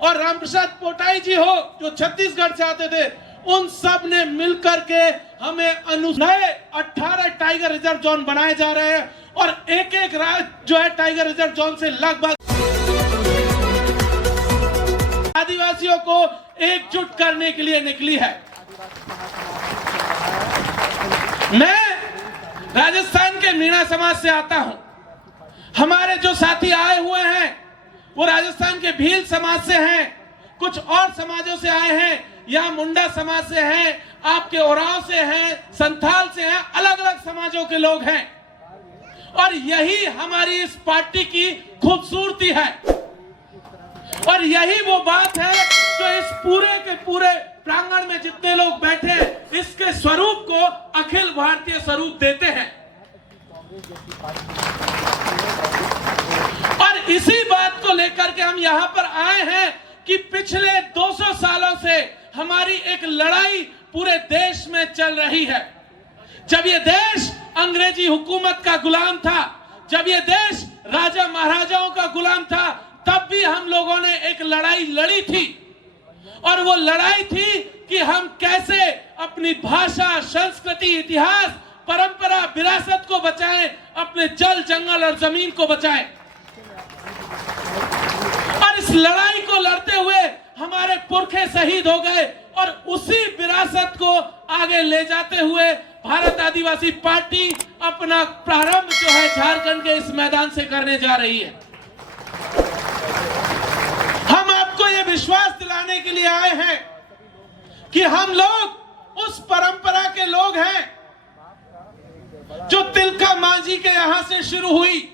और रामप्रसाद पोटाई जी हो जो छत्तीसगढ़ से आते थे, उन सब ने मिलकर के हमें नए 18 टाइगर रिजर्व जोन बनाए जा रहे हैं और एक एक राज्य जो है टाइगर रिजर्व जोन से लगभग आदिवासियों को एकजुट करने के लिए निकली है। मैं राजस्थान के मीणा समाज से आता हूं। हमारे जो साथी आए हुए हैं वो राजस्थान के भील समाज से हैं, कुछ और समाजों से आए हैं, यहाँ मुंडा समाज से हैं, आपके ओराव से हैं, संथाल से हैं, अलग अलग समाजों के लोग हैं। और यही हमारी इस पार्टी की खूबसूरती है और यही वो बात है जो इस पूरे के पूरे प्रांगण में जितने लोग बैठे हैं इसके स्वरूप को अखिल भारतीय स्वरूप देते हैं। और इसी बात को लेकर के हम यहाँ पर आए हैं कि पिछले 200 सालों से हमारी एक लड़ाई पूरे देश में चल रही है। जब ये देश अंग्रेजी हुकूमत का गुलाम था, जब ये देश राजा महाराजाओं का गुलाम था, तब भी हम लोगों ने एक लड़ाई लड़ी थी और वो लड़ाई थी कि हम कैसे अपनी भाषा, संस्कृति, इतिहास, परंपरा, विरासत को बचाएं, अपने जल, जंगल और जमीन को बचाएं। और इस लड़ाई को लड़ते हुए हमारे पुरखे शहीद हो गए और उसी विरासत को आगे ले जाते हुए भारत आदिवासी पार्टी अपना प्रारंभ जो है झारखंड के इस मैदान से करने जा रही है। हम आपको ये विश्वास दिलाने के लिए आए हैं कि हम लोग उस परंपरा के लोग हैं जो तिलका मांझी के यहां से शुरू हुई।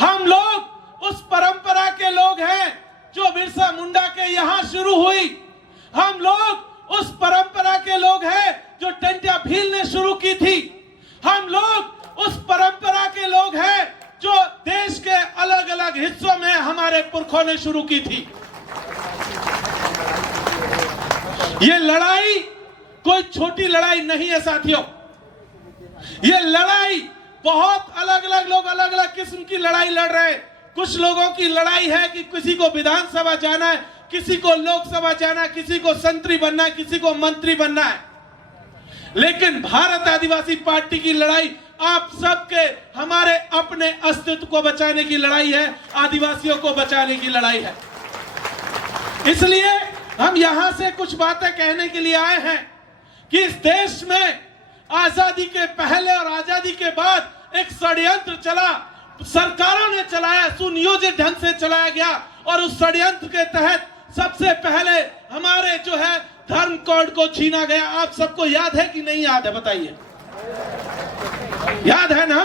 हम लोग उस परंपरा के लोग हैं जो बिरसा मुंडा के यहां शुरू हुई। हम लोग उस परंपरा के लोग हैं जो टंट्या भील ने शुरू की थी। हम लोग उस परंपरा के लोग हैं जो देश के अलग अलग हिस्सों में हमारे पुरखों ने शुरू की थी। ये लड़ाई कोई छोटी लड़ाई नहीं है साथियों। ये लड़ाई बहुत अलग अलग लोग अलग अलग किस्म की लड़ाई लड़ रहे हैं। कुछ लोगों की लड़ाई है कि किसी को विधानसभा जाना है, किसी को लोकसभा जाना है, किसी को संतरी बनना है, किसी को मंत्री बनना है। लेकिन भारत आदिवासी पार्टी की लड़ाई आप सबके हमारे अपने अस्तित्व को बचाने की लड़ाई है, आदिवासियों को बचाने की लड़ाई है। इसलिए हम यहां से कुछ बातें कहने के लिए आए हैं कि इस देश में आजादी के पहले और आजादी के बाद एक षड्यंत्र चला, सरकारों ने चलाया, सुनियोजित ढंग से चलाया गया और उस षड्यंत्र के तहत सबसे पहले हमारे जो है धर्म कोड को छीना गया। आप सबको याद है कि नहीं याद है, बताइए। याद है ना?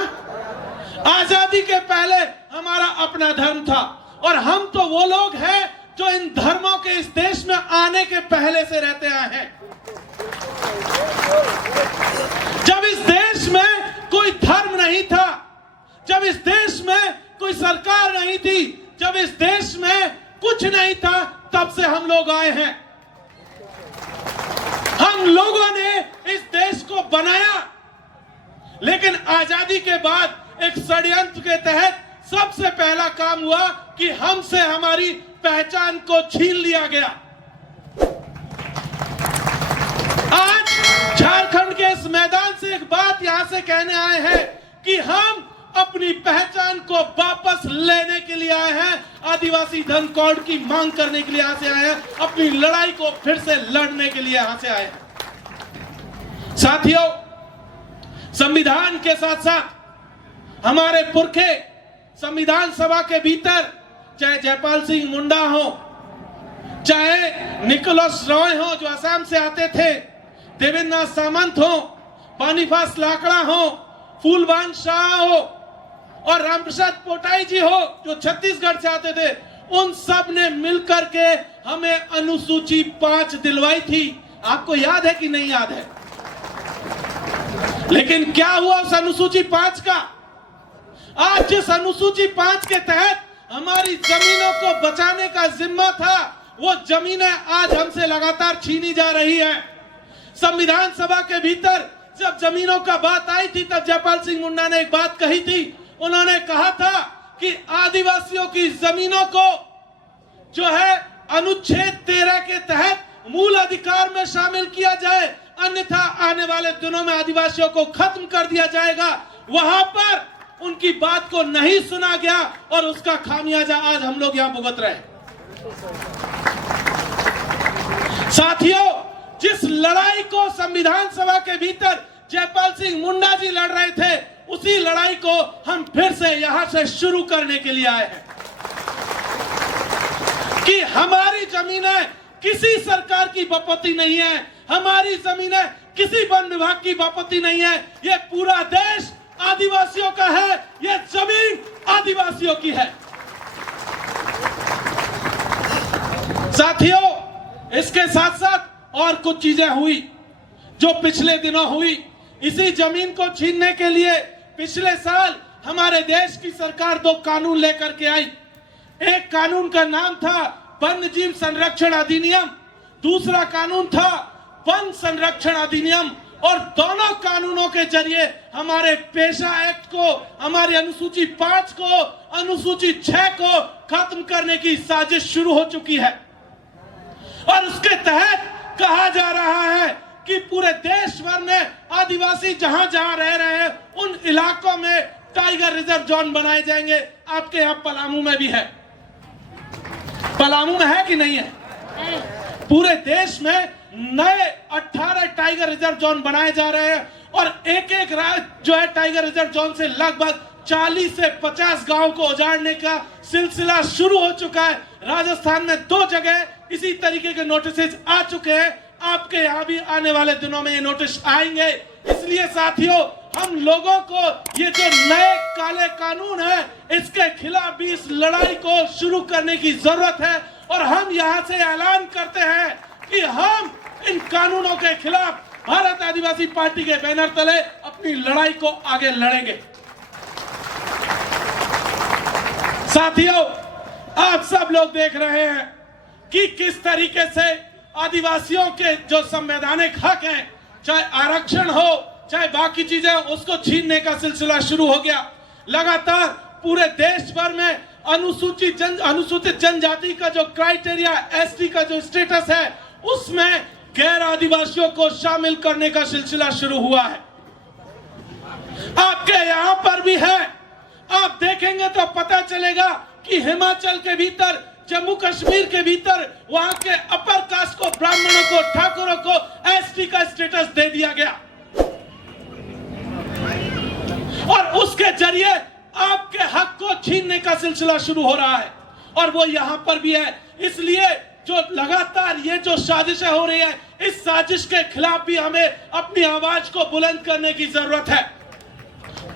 आजादी के पहले हमारा अपना धर्म था और हम तो वो लोग हैं जो इन धर्मों के इस देश में आने के पहले से रहते आए हैं। जब इस देश में कोई धर्म नहीं था, जब इस देश में कोई सरकार नहीं थी, जब इस देश में कुछ नहीं था, तब से हम लोग आए हैं। हम लोगों ने इस देश को बनाया, लेकिन आजादी के बाद एक षड्यंत्र के तहत सबसे पहला काम हुआ कि हमसे हमारी पहचान को छीन लिया गया। आज झारखंड के इस मैदान से एक बात यहां से कहने आए हैं कि हम अपनी पहचान को वापस लेने के लिए आए हैं, आदिवासी धर्म कोड की मांग करने के लिए यहां से आए हैं, अपनी लड़ाई को फिर से लड़ने के लिए यहां से आए हैं। साथियों, संविधान के साथ साथ हमारे पुरखे संविधान सभा के भीतर, चाहे जयपाल सिंह मुंडा हो, चाहे निकोलस रॉय हो जो असम से आते थे, देवेंद्र नाथ सामंत हो, पानीफास लाकड़ा हो, फूलबान शाह हो और रामप्रसाद पोटाई जी हो जो छत्तीसगढ़ से आते थे, उन सब ने मिलकर के हमें अनुसूची 5 दिलवाई थी। आपको याद है कि नहीं याद है? लेकिन क्या हुआ उस अनुसूची 5 का? आज जिस अनुसूची 5 के तहत हमारी जमीनों को बचाने का जिम्मा था, वो जमीनें आज हमसे लगातार छीनी जा रही है। संविधान सभा के भीतर जब जमीनों का बात आई थी, तब जयपाल सिंह मुंडा ने एक बात कही थी। उन्होंने कहा था कि आदिवासियों की जमीनों को जो है अनुच्छेद 13 के तहत मूल अधिकार में शामिल किया जाए, अन्यथा आने वाले दिनों में आदिवासियों को खत्म कर दिया जाएगा। वहां पर उनकी बात को नहीं सुना गया और उसका खामियाजा आज हम लोग यहां भुगत रहे हैं। साथियों, जिस लड़ाई को संविधान सभा के भीतर जयपाल सिंह मुंडा जी लड़ रहे थे, उसी लड़ाई को हम फिर से यहां से शुरू करने के लिए आए हैं कि हमारी जमीनें किसी सरकार की बपौती नहीं है, हमारी जमीनें किसी वन विभाग की बपौती नहीं है। ये पूरा देश आदिवासियों का है, ये जमीन आदिवासियों की है। साथियों, इसके साथ साथ और कुछ चीजें हुई जो पिछले दिनों हुई। इसी जमीन को छीनने के लिए पिछले साल हमारे देश की सरकार 2 कानून लेकर के आई। एक कानून का नाम था वन्य जीव संरक्षण अधिनियम, दूसरा कानून था वन संरक्षण अधिनियम। और दोनों कानूनों के जरिए हमारे पेशा एक्ट को, हमारी अनुसूची 5 को, अनुसूची 6 को खत्म करने की साजिश शुरू हो चुकी है। और उसके तहत कहा जा रहा है कि पूरे देश भर में आदिवासी जहां जहां रह रहे हैं उन इलाकों में टाइगर रिजर्व जोन बनाए जाएंगे। आपके यहाँ पलामू में भी है, पलामू में है कि नहीं है? पूरे देश में नए 18 टाइगर रिजर्व जोन बनाए जा रहे हैं और एक एक राज्य जो है टाइगर रिजर्व जोन से लगभग 40 से 50 गांव को उजाड़ने का सिलसिला शुरू हो चुका है। राजस्थान में 2 जगह इसी तरीके के नोटिस आ चुके हैं। आपके यहाँ भी आने वाले दिनों में ये नोटिस आएंगे। इसलिए साथियों, हम लोगों को ये जो नए काले कानून है, इसके खिलाफ भी इस लड़ाई को शुरू करने की जरूरत है। और हम यहाँ से ऐलान करते हैं कि हम इन कानूनों के खिलाफ भारत आदिवासी पार्टी के बैनर तले अपनी लड़ाई को आगे लड़ेंगे। साथियों, आप सब लोग देख रहे हैं कि किस तरीके से आदिवासियों के जो संवैधानिक हक हैं, चाहे आरक्षण हो चाहे बाकी चीजें, उसको छीनने का सिलसिला शुरू हो गया। लगातार पूरे देश भर में अनुसूचित जनजाति का जो क्राइटेरिया, एसटी का जो स्टेटस है, उसमें गैर आदिवासियों को शामिल करने का सिलसिला शुरू हुआ है। आपके यहां पर भी है। आप देखेंगे तो पता चलेगा कि हिमाचल के भीतर, जम्मू कश्मीर के भीतर वहां के अपर कास्ट को, ब्राह्मणों को, ठाकुरों को एसटी का स्टेटस दे दिया गया और उसके जरिए आपके हक को छीनने का सिलसिला शुरू हो रहा है। और वो यहां पर भी है। इसलिए जो लगातार ये जो साजिशें हो रही है, इस साजिश के खिलाफ भी हमें अपनी आवाज को बुलंद करने की जरूरत है।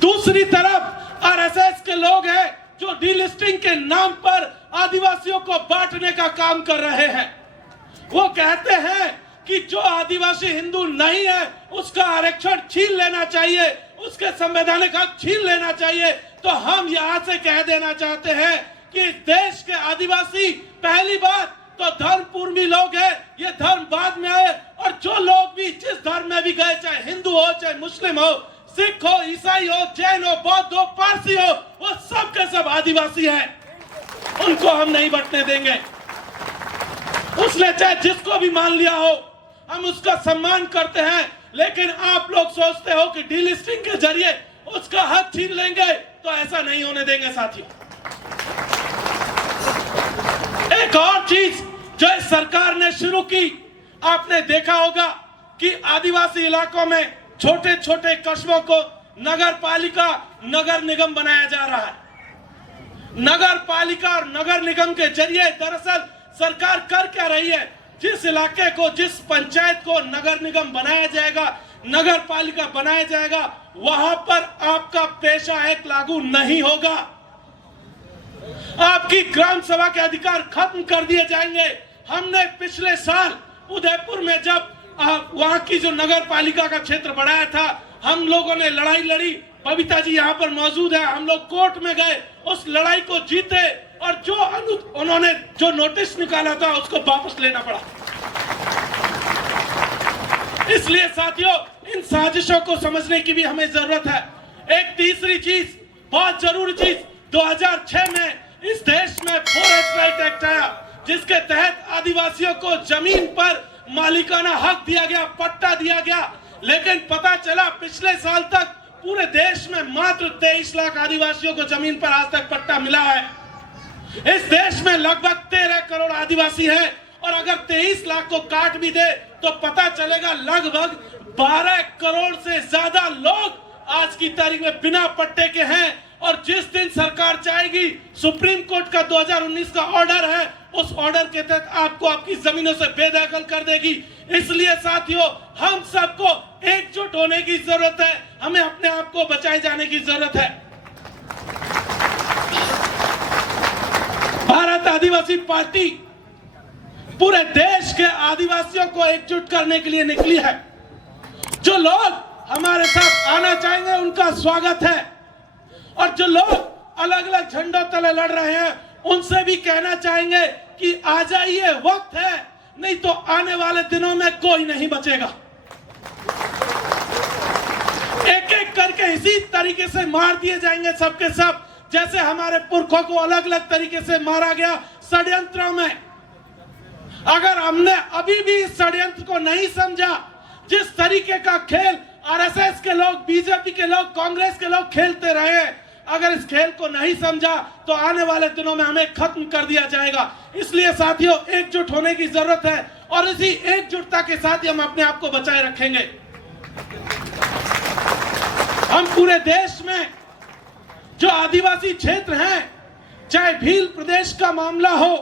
दूसरी तरफ आरएसएस के लोग हैं जो डीलिस्टिंग के नाम पर आदिवासियों को बांटने का काम कर रहे हैं। वो कहते हैं कि जो आदिवासी हिंदू नहीं है उसका आरक्षण छीन लेना चाहिए, उसके संवैधानिक हक छीन लेना चाहिए। तो हम यहां से कह देना चाहते हैं कि देश के आदिवासी पहली बात तो धर्मपूर्वी लोग हैं, ये धर्म बाद में आए। और जो लोग भी जिस धर्म में भी गए, चाहे हिंदू हो, चाहे मुस्लिम हो, सिख हो, ईसाई हो, जैन हो, बौद्ध हो, पारसी हो, वो सब के सब आदिवासी हैं। उनको हम नहीं बंटने देंगे। उसने चाहे जिसको भी मान लिया हो, हम उसका सम्मान करते हैं। लेकिन आप लोग सोचते हो कि डीलिस्टिंग के जरिए उसका हक छीन लेंगे, तो ऐसा नहीं होने देंगे साथियों। एक और चीज जो इस सरकार ने शुरू की, आपने देखा होगा कि आदिवासी इलाकों में छोटे छोटे कस्बों को नगर पालिका, नगर निगम बनाया जा रहा है। नगर पालिका और नगर निगम के जरिए दरअसल सरकार कर क्या रही है, जिस इलाके को, जिस पंचायत को नगर निगम बनाया जाएगा, नगर पालिका बनाया जाएगा, वहां पर आपका पेशा एक्ट लागू नहीं होगा। आपकी ग्राम सभा के अधिकार खत्म कर दिए जाएंगे। हमने पिछले साल उदयपुर में जब वहां की जो नगर पालिका का क्षेत्र बढ़ाया था, हम लोगों ने लड़ाई लड़ी। बबीता जी यहाँ पर मौजूद है। हम लोग कोर्ट में गए, उस लड़ाई को जीते और जो उन्होंने जो नोटिस निकाला था उसको वापस लेना पड़ा। इसलिए साथियों, इन साजिशों को समझने की भी हमें जरूरत है। एक तीसरी चीज, बहुत जरूरी चीज, 2006 में इस देश में फॉरेस्ट राइट एक्ट आया, जिसके तहत आदिवासियों को जमीन पर मालिकाना हक दिया गया, पट्टा दिया गया, लेकिन पता चला पिछले साल तक पूरे देश में मात्र 23 लाख आदिवासियों को जमीन पर आज तक पट्टा मिला है। इस देश में लगभग 13 करोड़ आदिवासी हैं और अगर 23 लाख को काट भी दे तो पता चलेगा लगभग 12 करोड़ से ज्यादा लोग आज की तारीख में बिना पट्टे के हैं। और जिस दिन सरकार चाहेगी, सुप्रीम कोर्ट का 2019 का ऑर्डर है, उस ऑर्डर के तहत आपको आपकी जमीनों से बेदखल कर देगी। इसलिए साथियों, हम सबको एकजुट होने की जरूरत है, हमें अपने आप को बचाए जाने की जरूरत है। भारत आदिवासी पार्टी पूरे देश के आदिवासियों को एकजुट करने के लिए निकली है। जो लोग हमारे साथ आना चाहेंगे उनका स्वागत है, और जो लोग अलग अलग झंडों तले लड़ रहे हैं उनसे भी कहना चाहेंगे कि आ जाइए, वक्त है, नहीं तो आने वाले दिनों में कोई नहीं बचेगा। एक एक करके इसी तरीके से मार दिए जाएंगे सबके सब, जैसे हमारे पुरखों को अलग अलग तरीके से मारा गया षड्यंत्रों में। अगर हमने अभी भी इस षड्यंत्र को नहीं समझा, जिस तरीके का खेल आरएसएस के लोग, बीजेपी के लोग, कांग्रेस के लोग खेलते रहे, अगर इस खेल को नहीं समझा तो आने वाले दिनों में हमें खत्म कर दिया जाएगा। इसलिए साथियों, एकजुट होने की जरूरत है और इसी एकजुटता के साथ ही हम अपने आप को बचाए रखेंगे। हम पूरे देश में जो आदिवासी क्षेत्र हैं, चाहे भील प्रदेश का मामला हो,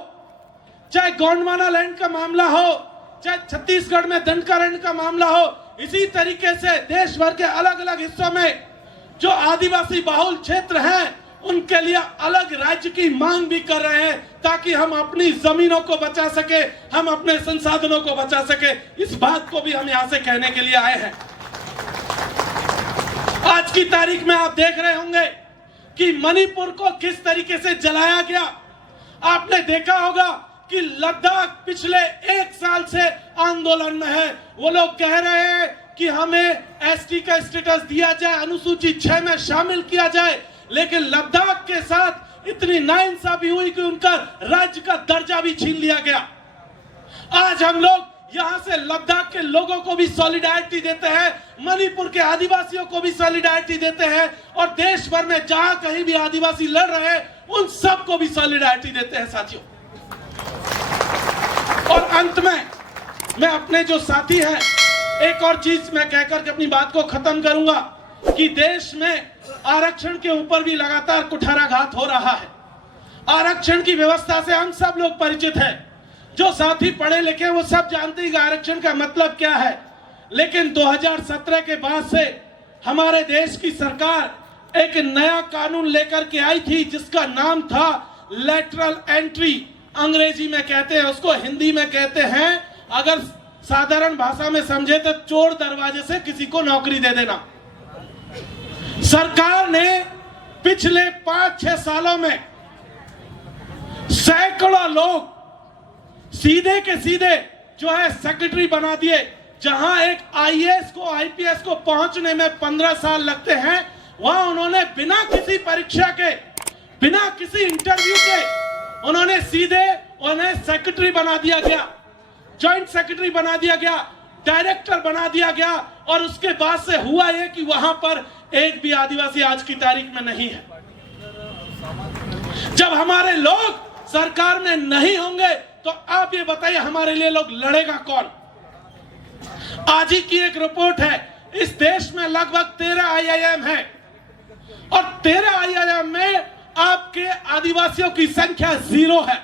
चाहे गोंडवाना लैंड का मामला हो, चाहे छत्तीसगढ़ में दंडकारण्य का मामला हो, इसी तरीके से देश भर के अलग अलग हिस्सों में जो आदिवासी बाहुल क्षेत्र हैं उनके लिए अलग राज्य की मांग भी कर रहे हैं, ताकि हम अपनी जमीनों को बचा सके, हम अपने संसाधनों को बचा सके। इस बात को भी हम यहां से कहने के लिए आए हैं। आज की तारीख में आप देख रहे होंगे कि मणिपुर को किस तरीके से जलाया गया। आपने देखा होगा कि लद्दाख पिछले 1 साल से आंदोलन में है। वो लोग कह रहे हैं कि हमें एसटी का स्टेटस दिया जाए, अनुसूची 6 में शामिल किया जाए, लेकिन लद्दाख के साथ इतनी नाइंसाफी हुई कि उनका राज्य का दर्जा भी छीन लिया गया। आज हम लोग यहां से लद्दाख के लोगों को भी सॉलिडारिटी देते हैं, मणिपुर के आदिवासियों को भी सॉलिडारिटी देते हैं, और देश भर में जहां कहीं भी आदिवासी लड़ रहे हैं उन सबको भी सॉलिडारिटी देते हैं साथियों। और अंत में मैं अपने जो साथी हैं, एक और चीज मैं कहकर के अपनी बात को खत्म करूंगा कि देश में आरक्षण के ऊपर भी लगातार कुठाराघात हो रहा है। आरक्षण की व्यवस्था से हम सब लोग परिचित हैं। जो साथी पढ़े लिखे वो सब जानते हैं कि आरक्षण का मतलब क्या है। लेकिन 2017 के बाद से हमारे देश की सरकार एक नया कानून लेकर के आई थी, जिसका नाम था लैटरल एंट्री। अंग्रेजी में कहते हैं उसको, हिंदी में कहते हैं, अगर साधारण भाषा में समझे तो चोर दरवाजे से किसी को नौकरी दे देना। सरकार ने पिछले 5-6 सालों में सैकड़ों लोग सीधे के सीधे जो है सेक्रेटरी बना दिए। जहां एक आईएएस को, आईपीएस को पहुंचने में 15 साल लगते हैं, वहां उन्होंने बिना किसी परीक्षा के, बिना किसी इंटरव्यू के, उन्होंने सीधे उन्हें सेक्रेटरी बना दिया गया, जॉइंट सेक्रेटरी बना दिया गया, डायरेक्टर बना दिया गया। और उसके बाद से हुआ यह कि वहां पर एक भी आदिवासी आज की तारीख में नहीं है। जब हमारे लोग सरकार में नहीं होंगे तो आप ये बताइए हमारे लिए लोग लड़ेगा कौन। आज ही की एक रिपोर्ट है, इस देश में लगभग 13 आईआईएम है और 13 आईआईएम में आपके आदिवासियों की संख्या 0 है।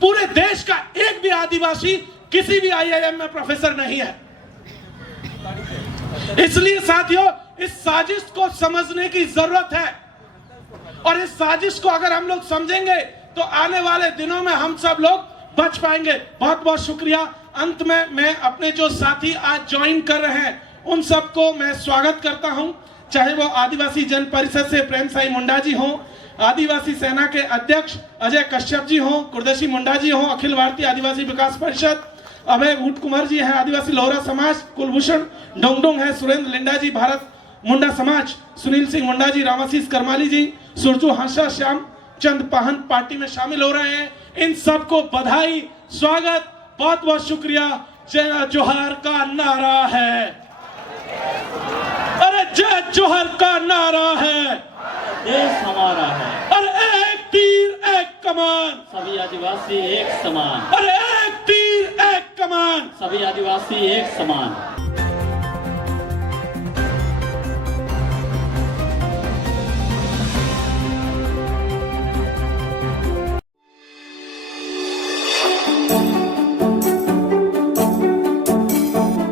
पूरे देश का एक भी आदिवासी किसी भी आईआईएम में प्रोफेसर नहीं है। इसलिए साथियों, इस साजिश को समझने की जरूरत है, और इस साजिश को अगर हम लोग समझेंगे तो आने वाले दिनों में हम सब लोग बच पाएंगे। बहुत बहुत शुक्रिया। अंत में मैं अपने जो साथी आज ज्वाइन कर रहे हैं उन सबको मैं स्वागत करता हूं, चाहे वो आदिवासी जन परिषद से प्रेम साई मुंडा जी हों, आदिवासी सेना के अध्यक्ष अजय कश्यप जी हों, कुरदेशी मुंडा जी हों, अखिल भारतीय आदिवासी विकास परिषद अभय ऊट कुमार जी हैं, आदिवासी लोहरा समाज कुलभूषण डोंगडोंग है, सुरेंद्र लिंडा जी भारत मुंडा समाज, सुनील सिंह मुंडा जी, रामाशीष करमाली जी, सुरजू हांसा, श्याम चंद पाहन पार्टी में शामिल हो रहे हैं, इन सबको बधाई, स्वागत, बहुत बहुत शुक्रिया। जय जोहर का नारा है, अरे जय जोहर का नारा है, देश हमारा है, अरे एक तीर एक कमान, सभी आदिवासी एक समान, अरे एक तीर एक कमान। सभी आदिवासी एक समान।